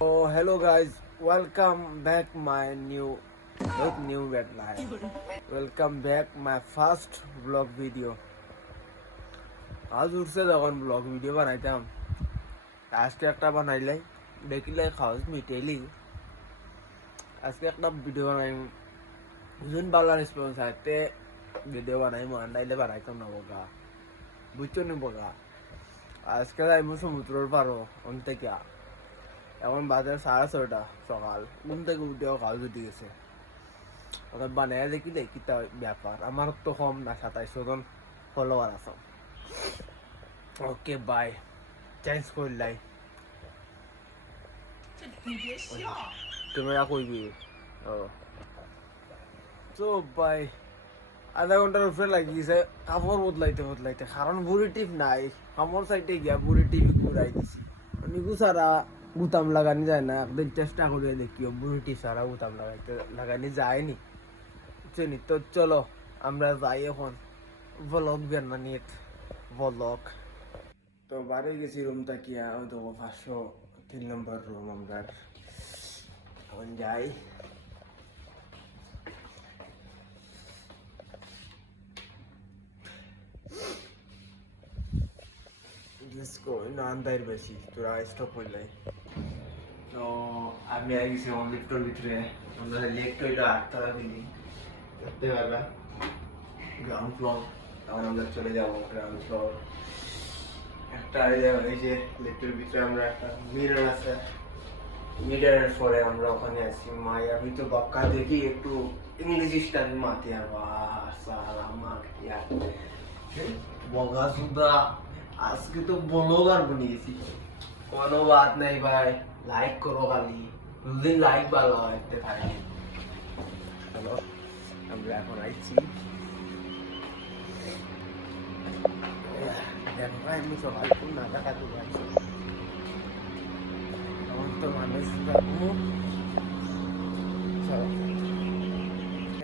Oh, hello guys, welcome back my new, not new but live. Welcome back my first vlog video. আজ উঠছে যখন blog video বানাইতাম আজকে একটা বানাইলাই দেখিলে খাওয়াজ মিটেলি আজকে একটা ভিডিও বানাই যোন ভালো রেসপন্স আইতে ভিডিও বানাই মানাইলে বানাইতাম না বগা বুঝছো নি বগা আজকে যাইমু সমুদ্রের পারো অন্তে কিয়া এখন বাজে 6:30 সকাল ঘুম থেকে উঠেও কাল জুটি গেছে ওখানে বানাই দেখিলে কিতা ব্যাপার আমার তো কম না 2700 জন ফলোয়ার আছে ওকে বাই চেঞ্জ করলাই তুমি কইবি ও তো বাই আধা ঘন্টার উপরে লাগিয়েছে কাপড় বদলাইতে কারণ বুড়ি টিপ নাই আমার সাইডে গিয়া বুড়ি টিপ ঘুরাই দিছি নিগু সারা গুতাম লাগানি যায় না একদিন চেষ্টা করে দেখিও বুড়ি টিপ সারা গুতাম লাগানি যায়নি চিনি তো চলো আমরা যাই এখন ব্লগ বানানিয়ে ব্লগ তো বাড়ি গেছি রুম তাকিয়া ওই তো 503 নম্বর রুম আমরা এখন যাই ডিসকো না আন্দার বেশি তোরা স্টপ হইলাই তো আমি আই গেছি অন লিফটের ভিতরে আমরা লিফট হইলো 8 তলা বিল্ডিং দেখতে পারবা গ্রাউন্ড ফ্লোর তখন আমরা চলে যাবো গ্রাউন্ড ফ্লোর একটা এই যে লিফটের ভিতরে আমরা একটা মিরর আছে মিররের পরে আমরা ওখানে আছি মাই আমি তো বাক্কা দেখি একটু ইংলিশ স্টাইল মাতে আর সালামা ইয়ার বগা সুদা আজকে তো ব্লগার বনিয়েছি কোনো বাত নাই ভাই লাইক করো খালি দুদিন লাইক ভালো হয় দেখাই হ্যালো আমরা এখন আইছি দেখো ভাই আমি সবাই কোন না দেখা তো ভাই আমার তো মানুষ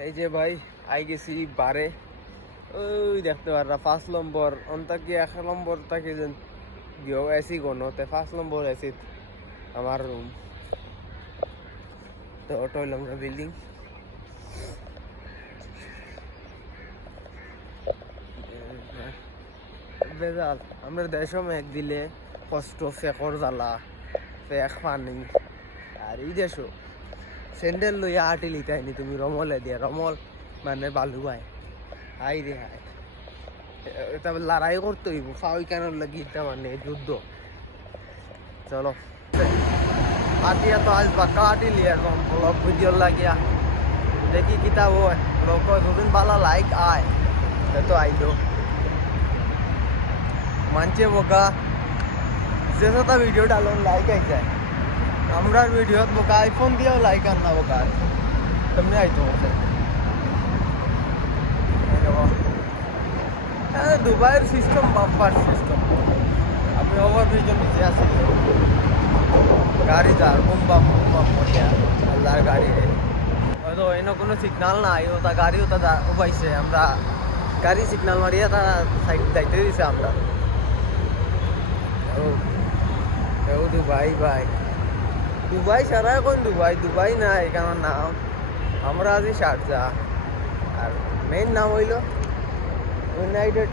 এই যে ভাই আই গেছি বারে ওই দেখতে পাররা 5 নম্বর অন্তাকি 1 নম্বর তাকে যেন গিয়ে এসি কোনোতে 5 নম্বর এসি আমার রুম তো অটো লংরা বিল্ডিং বেজাল আমরা দেশম এক দিলে কষ্ট ফেকর জ্বালা ফেক পানি আর এই দেশো স্যান্ডেল লইয়া আটি লিতাইনি তুমি রমলে দিয়া রমল মানে বালু ভাই হাই রে হাই তবে লড়াই করতে হইব ফাউই কেন লাগি মানে যুদ্ধ চলো আটিয়া তো আজ বাক্কা আটি লিয়া ব্লগ ভিডিও লাগিয়া দেখি কিতাব হয় ব্লগ দুদিন ভালো লাইক আয় তো আইলো মানছে বোকা যেটা ভিডিও ডালন লাইক আই যায় আমরা ভিডিওত বোকা আইফোন দিয়েও লাইক আন না বোকা তুমি আইতো দুবাইয়ের সিস্টেম বাম্পার সিস্টেম আপনি ওভার ব্রিজের নিচে আসেন গাড়ি যার বুম বাম পড়িয়া আল্লাহর গাড়ি হয়তো অন্য কোনো সিগনাল নাই ওটা গাড়ি ওটা পাইছে আমরা গাড়ি সিগনাল মারিয়া তা সাইড যাইতে দিছে আমরা ও দুবাই ভাই দুবাই সারা এখন দুবাই নাই কারণ নাম আমরা আছি শারজা আর মেইন নাম হইল ইউনাইটেড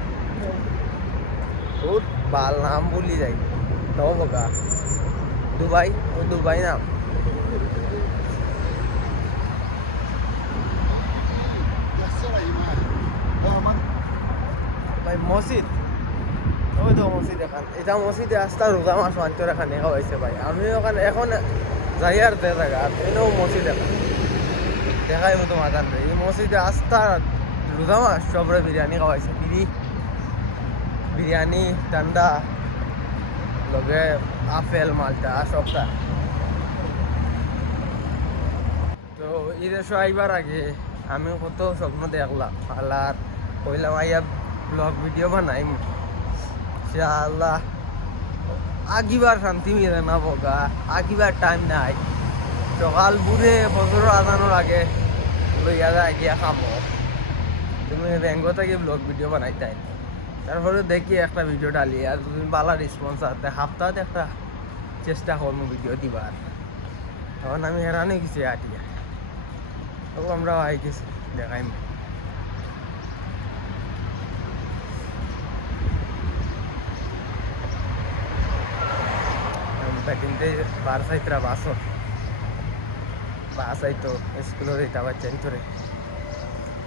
বহুত ভাল নাম বলি যাই তবে বকা দুবাই ও দুবাই নাম ভাই মসজিদ ওই তো মসজিদ এখান এটা মসজিদে আস্তা রোজা মাস মানতে এখানে হয়েছে ভাই আমি ওখানে এখন যাই আর জায়গা এনেও মসজিদ এখন দেখাই মতো মাদান নেই এই মসজিদে আস্তা রোজা মাস সবরে বিরিয়ানি খাওয়াইছে বিরিয়ানি ঠান্ডা লগে আপেল মালটা সবটা তো ঈদের আইবার আগে আমি কত স্বপ্ন দেখলাম আল্লাহ কইলাম আইয়া ব্লগ ভিডিও বানাই ইনশাআল্লাহ আগিবার শান্তি মিলে না বগা আগিবার টাইম নাই সকাল বুড়ে বছর আজানোর আগে লইয়া যায় গিয়া খামো তুমি ব্যাঙ্গ থেকে ব্লগ ভিডিও বানাইতাই তারপরে দেখি একটা ভিডিও ডালি আর তুমি ভালো রেসপন্স আছে সপ্তাহে একটা চেষ্টা করবো ভিডিও দিবার তখন আমি হেরানি গেছি আটিয়া, তবু আমরাও আই গেছি দেখাই ব্যাটিংতে বার সাইতরা বাসও বাস আইতো স্কুলের এটা আবার চেঞ্জ করে।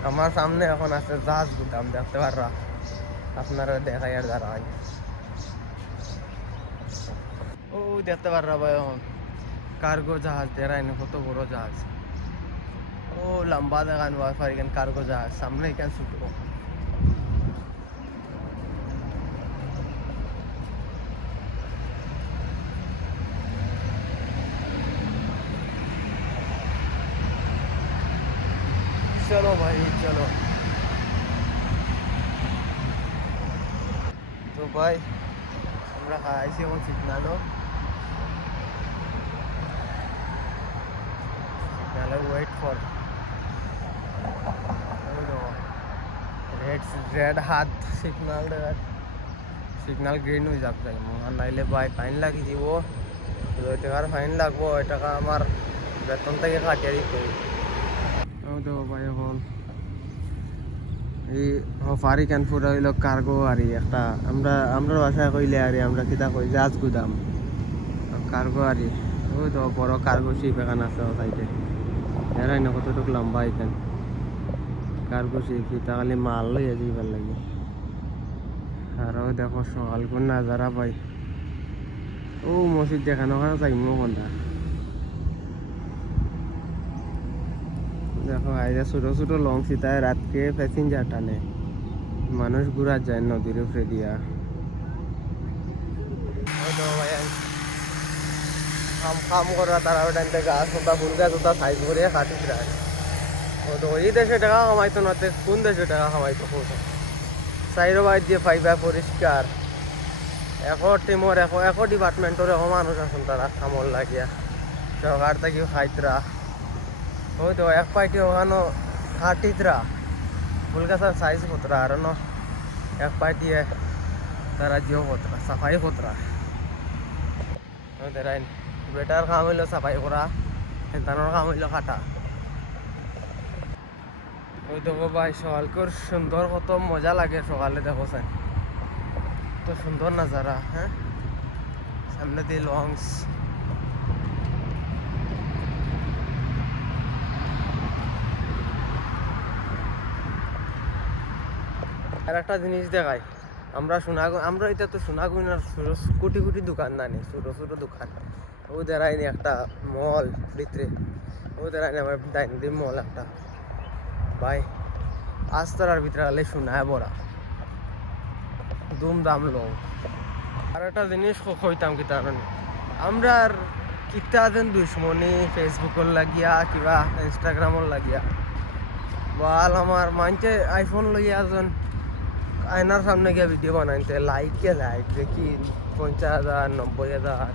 আমার সামনে এখন আছে জাহাজ গুদাম, দেখতে পাররা, আপনারা দেখাই আর দাঁড়াই। ও দেখতে পাররা ভাই এখন কার্গো জাহাজ দেখায় না, কত বড় জাহাজ। ও লম্বা দেখান ভাই এখানে কার্গো জাহাজ, সামনে এখানে ছোট। চলো ভাই চলো। তো ভাই আমরা আইসি এখন সিগনালও ওয়েট ফর রেড হাত সিগনাল গ্রিন হয়ে যাক যাই আর নাইলে ভাই ফাইন লাগি দিব। 2 টাকার ফাইন লাগবো, 2 টাকা আমার বেতন থেকে কাটিয়ে দিতে। দেখো ভাই এখন এই হফারি ক্যানফুর হইল কার্গো আরি একটা, আমরা বাসায় কইলে আরি আমরা কিতা কই জাহাজ গুদাম কার্গো আরি। ওই তো বড় কার্গো শিপ এখানে আছে সাইডে, এরাই না কতটুকু লম্বা এখান কার্গো শিপ, এটা খালি মাল লইয়া যাইবার লাগে। আর দেখো সকাল কোন নাজারা ভাই, ও মসজিদ দেখানো ওখানে যাইমো কোনটা। দেখো আইরা ছোট ছোট লং সিটায় রাতকে প্যাসেঞ্জার টানে, মানুষ ঘুরা যায় নদীর উপরে দিয়া। কাম করা তারা টাইমতে গাছ ওটা ফুল গাছ ওটা সাইজ করে কাটিস রাখ। ও তো এই দেশে টাকা কামাইতো না, কোন দেশে টাকা কামাইতো? সাইরো বাইর দিয়ে পাইবা পরিষ্কার। একো ডিপার্টমেন্টর এখন মানুষ আছেন তারা কামড় লাগিয়া সরকার থেকে খাইতরা। ওই তো এক পাইটি ওখানো কাটিতরা ফুল গাছের সাইজ কতরা, আর ন এক পাইটিয়ে তারা জিও কতরা সাফাই কতরা। দেখাই বেটার কাম হইলো সাফাই করা, হেতানোর কাম হইলো কাটা। ওই দেখো ভাই সকালকর সুন্দর, কত মজা লাগে সকালে দেখো চাই, কত সুন্দর নাজারা। হ্যাঁ সামনে দিয়ে লংস, আর একটা জিনিস দেখাই, আমরা এটা তো সোনাগুনার কোটি কোটি দোকান নানি, ছোট ছোট দোকান। ও দেখায়নি একটা মল ভিতরে, ও দেখায়নি আমার ডাইনিং মল একটা ভাই, আস্তরার ভিতরে গেলে সোনায় ভরা দুম দাম লো। আর একটা জিনিস কইতাম কি তার আমরা আর কিতা যেন দুশ্মনী ফেসবুকর লাগিয়া কিবা ইনস্টাগ্রামর লাগিয়া, বল আমার মানছে আইফোন লইয়া যেন আয়নার সামনে গিয়ে ভিডিও বানাইতে লাইক দেখি 50,000 90,000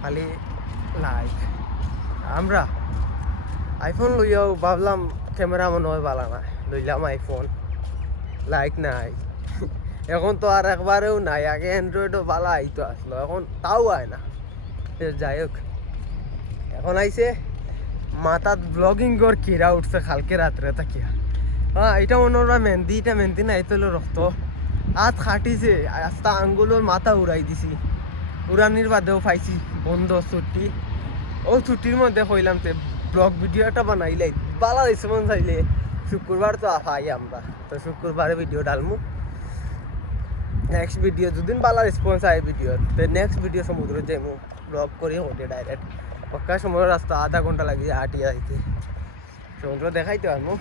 খালি লাইক। আমরা আইফোন লইয়াও ভাবলাম ক্যামেরা মনে হয় ভালো না, লইলাম আইফোন, লাইক নাই। এখন তো আর একবারেও নাই, আগে অ্যান্ড্রয়েডও ভালো আইতো আসলো, এখন তাও আয় না। যাই হোক এখন আইছে মাথাত ব্লগিং কর কিরা উঠছে কালকে রাত্রে তাকিয়া। হ্যাঁ এটা মনে হয় মেহেন্দি, এটা মেহেন্দি নাই তো রক্ত হাত খাটিছে, আস্তা আঙ্গুলের মাথা উড়াই দিছি। উড়ানির বাদেও পাইছি বন্ধ ছুটি, ও ছুটির মধ্যে কইলাম তে ব্লগ ভিডিও একটা বানাইলাই বালা রেসপন্স চাইলে শুক্রবার তো পাই আমরা, তো শুক্রবারে ভিডিও ডালমু। নেক্সট ভিডিও দুদিন বালা রেসপন্স আয় ভিডিওর, তো নেক্সট ভিডিও সমুদ্রে যাইমু ব্লগ করি ওটে ডাইরেক্ট পক্কা সমুদ্র রাস্তা আধা ঘন্টা লাগিয়ে আটিয়া আইতে সমুদ্র দেখাইতে পারবো।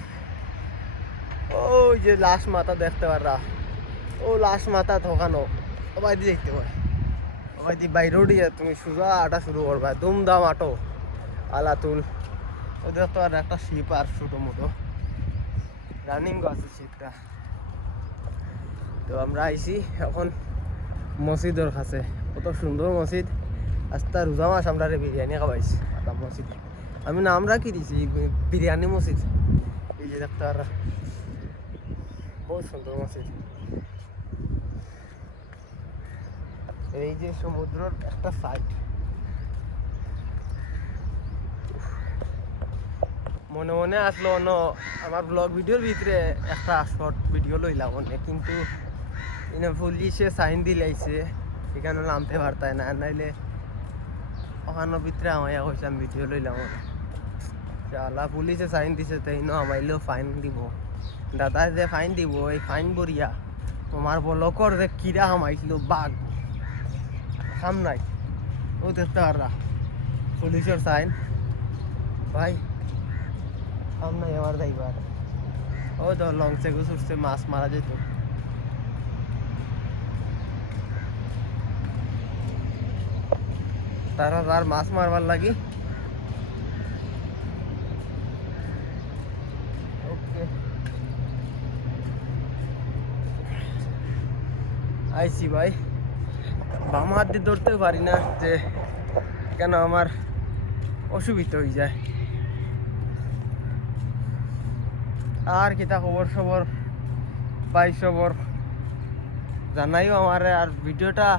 ওই যে লাশ মাথা দেখতে পাররা, ও লাশ মাথা থকানো সবাই দিয়ে দেখতে পাই, সবাই দিয়ে বাইরেও দিয়ে তুমি সোজা আটা শুরু করবা দুমদাম আটো আলাতুল। ওদের তো আর একটা শিপ আর ছোটো মোটো রানিং আছে শিপটা। তো আমরা আইছি এখন মসজিদের কাছে, কত সুন্দর মসজিদ। আস্তা রোজা মাস আমরা বিরিয়ানি খাওয়াইছি আলাম মসজিদ, আমি নাম রাখি দিছি বিরিয়ানি মসজিদ। এই যে দেখতে পারা বহুত সুন্দর মসজিদ। এই যে সমুদ্রের একটা সাইড, মনে মনে আসলো অন্য আমার ব্লগ ভিডিওর ভিতরে একটা শর্ট ভিডিও লইলাম অনেক, কিন্তু পুলিশে সাইন দিলাইছে, এখানে নামতে পারতায় না, নাইলে ওখানোর ভিতরে আমায় হয়েছিলাম ভিডিও লইলাম অনেক। চালা পুলিশে সাইন দিছে, তাই আমাইলেও ফাইন দিব। দাদা যে ফাইন দিব, এই ফাইন বরিয়া তোমার বলকর যে কিরা আমাইছিল বাঘ খাম নাই, ও দেখতে পারা পুলিশের সাইন ভাই খাম নাই আমার যাইবার। ও তো লঞ্চে ঘুরছে, মাছ মারা যেত। তারা তার মাছ মারবার লাগি আইসি ভাই। বাম হাত দিয়ে ধরতেও পারি না, যে কেন আমার অসুবিধা হয়ে যায়। আর কিতা খবর সবর পাই সবর জানাইও আমারে, আর ভিডিওটা